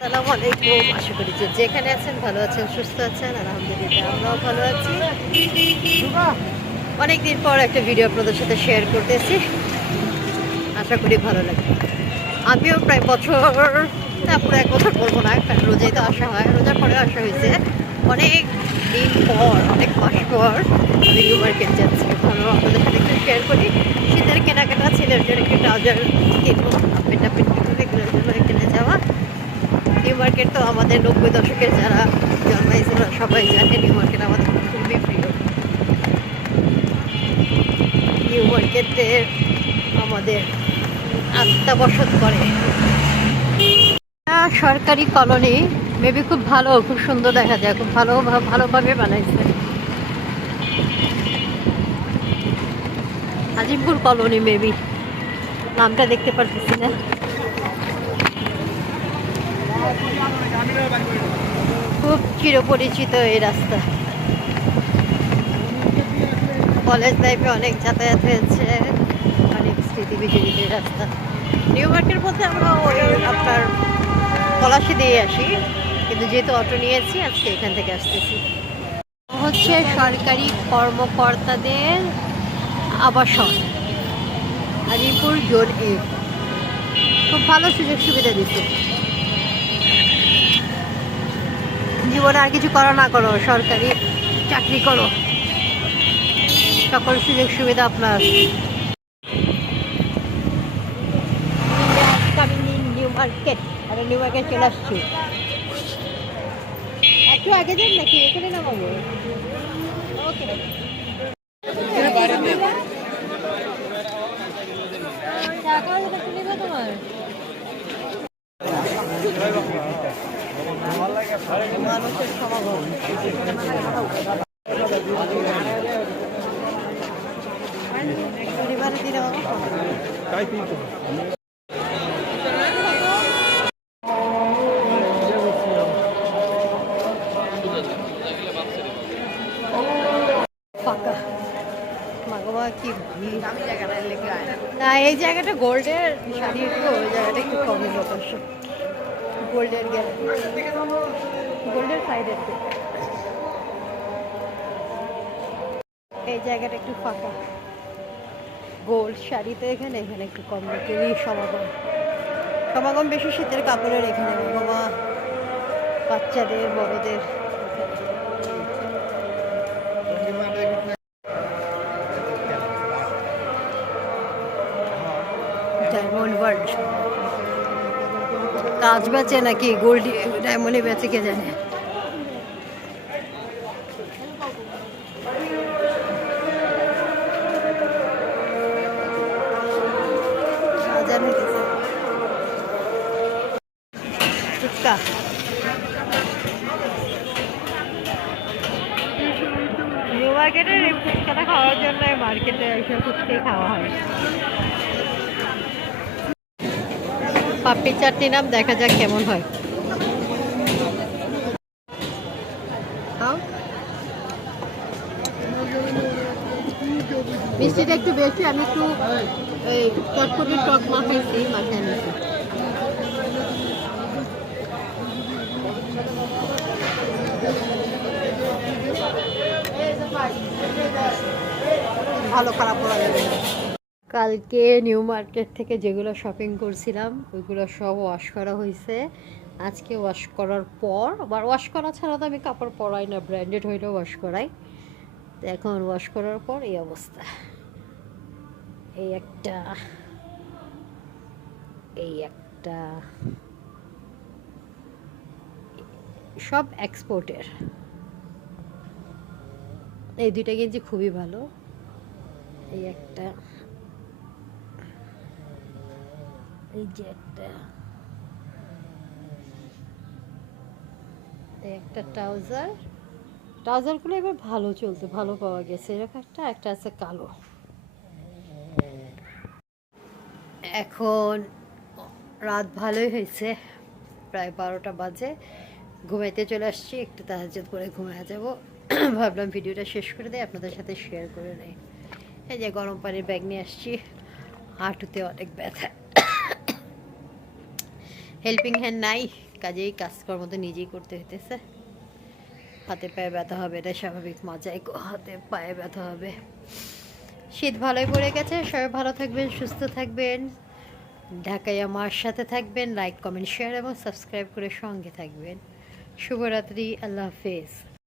আসসালামু আলাইকুম। আশা করি যে যেখানে আছেন ভালো আছেন, সুস্থ আছেন। আলহামদুলিল্লাহ আমরাও ভালো আছি। অনেকদিন পর একটা ভিডিও আপনাদের সাথে শেয়ার করতেছি, আশা করি ভালো লাগবে। আমিও প্রায় বছর না, পুরো 1 বছর বলবো না, কারণ রোজাই তো আসা হয়, রোজার পরে আসা হয়েছে। অনেক দিন পর, অনেক মাস পর আমি নিউ মার্কেট যাচ্ছি। ভালো আপনাদের সাথে একটু শেয়ার করি। শীতের কেনাকাটা, ছেলের জন্য একটু ট্রাউজার কিনবো, হাফ প্যান্ট কিনবো, এগুলোর জন্য এখানে যাওয়া। নিউ মার্কেট তো আমাদের 90 দশকের যারা জন্মাইছিল সবাই জানে, নিউ মার্কেট আমাদের খুবই প্রিয়। নিউ মার্কেটে আমাদের আত্মা বসত করে। সরকারি কলোনি, মেবি খুব ভালো, খুব সুন্দর দেখা যায়, খুব ভালোভাবে বানাইছে। আজিমপুর কলোনি মেবি, নামটা দেখতে পারতেছি না। খুব চিরপরিচিত এই রাস্তা, কলেজ লাইফে অনেক যাতায়াত হয়েছে, অনেক স্মৃতি বিজড়িত রাস্তা। নিউ মার্কেট বলতে আমরা ওই আপনার পলাশি দিয়ে আসি, কিন্তু যেহেতু অটো নিয়েছি আজকে এখান থেকে আসতেছি। হচ্ছে সরকারি কর্মকর্তাদের আবাসন, আলিপুর জোন এ। খুব ভালো সুযোগ সুবিধা দিচ্ছে। জীবনে আর কিছু করো না করো, সরকারি চাকরি করো, সকল সুযোগ সুবিধা আপনার। নিউ মার্কেট, আমরা নিউ মার্কেট চলে আসছি। একটু আগে যান নাকি, এখানে নামাবো? ওকে। তোমার মানুষের সমাগম। পরিবারে দিলে ফাঁকা, মাগমা কি ভিড়। না, এই জায়গাটা গোল্ডের শাড়ি, একটু ওই জায়গাটা একটু কমই লোকেশ। গোল্ডের গেট, গোল্ডের সাইডের দিকে এই জায়গাটা একটু ফাঁকা। গোল্ড শাড়িতে এখানে এখানে একটু কম লোকেরই সমাগম। সমাগম বেশি শীতের কাপড়ের এখানে, বাবা বাচ্চাদের বড়দের। ডায়মন্ড ওয়ার্ল্ড কাজ বেচে নাকি গোল্ড ডায়মন্ডে বেচে কে জানে। ফুচকা, নিউ মার্কেটের এই ফুচকাটা খাওয়ার জন্য মার্কেটে এসে ফুচকাই খাওয়া হয়। পাপড়ি চাটনি নাম, দেখা যাক কেমন হয়। মিষ্টিটা একটু বেশি, আমি একটু এই চটপটির টক মাখাইছি, মাখাই নিয়েছি। ভালো খারাপ লাগে। কালকে নিউ মার্কেট থেকে যেগুলো শপিং করছিলাম ওইগুলো সব ওয়াশ করা হয়েছে। আজকে ওয়াশ করার পর, আবার ওয়াশ করা ছাড়া তো আমি কাপড় পরাই না, ব্র্যান্ডেড হইলেও ওয়াশ করাই। তো এখন ওয়াশ করার পর এই অবস্থা। এই একটা, এই একটা, সব এক্সপোর্টের। এই দুইটা গেঞ্জি খুবই ভালো। এই একটা, এই যে একটা, এই একটা ট্রাউজার। ট্রাউজারগুলো এবার ভালো চলতে, ভালো পাওয়া গেছে। এরকম একটা আছে কালো। এখন রাত ভালোই হয়েছে, প্রায় 12টা বাজে। ঘুমাইতে চলে আসছি, একটু তাহাজ্জুদ করে ঘুমায় যাব। ভাবলাম ভিডিওটা শেষ করে দেয়, আপনাদের সাথে শেয়ার করে নেই। এই যে গরম পানির ব্যাগ নিয়ে আসছি, হাঁটুতে অনেক ব্যথা। হেল্পিং হ্যান্ড নাই, কাজেই কাজকর্ম তো নিজেই করতে হইতেছে। হাতে পায়ে ব্যথা হবে, এটা স্বাভাবিক, মজাই হাতে পায়ে ব্যথা হবে। শীত ভালোই পড়ে গেছে, সবাই ভালো থাকবেন, সুস্থ থাকবেন, ঢাকায় আমার সাথে থাকবেন। লাইক, কমেন্ট, শেয়ার এবং সাবস্ক্রাইব করে সঙ্গে থাকবেন। শুভরাত্রি, আল্লাহ হাফেজ।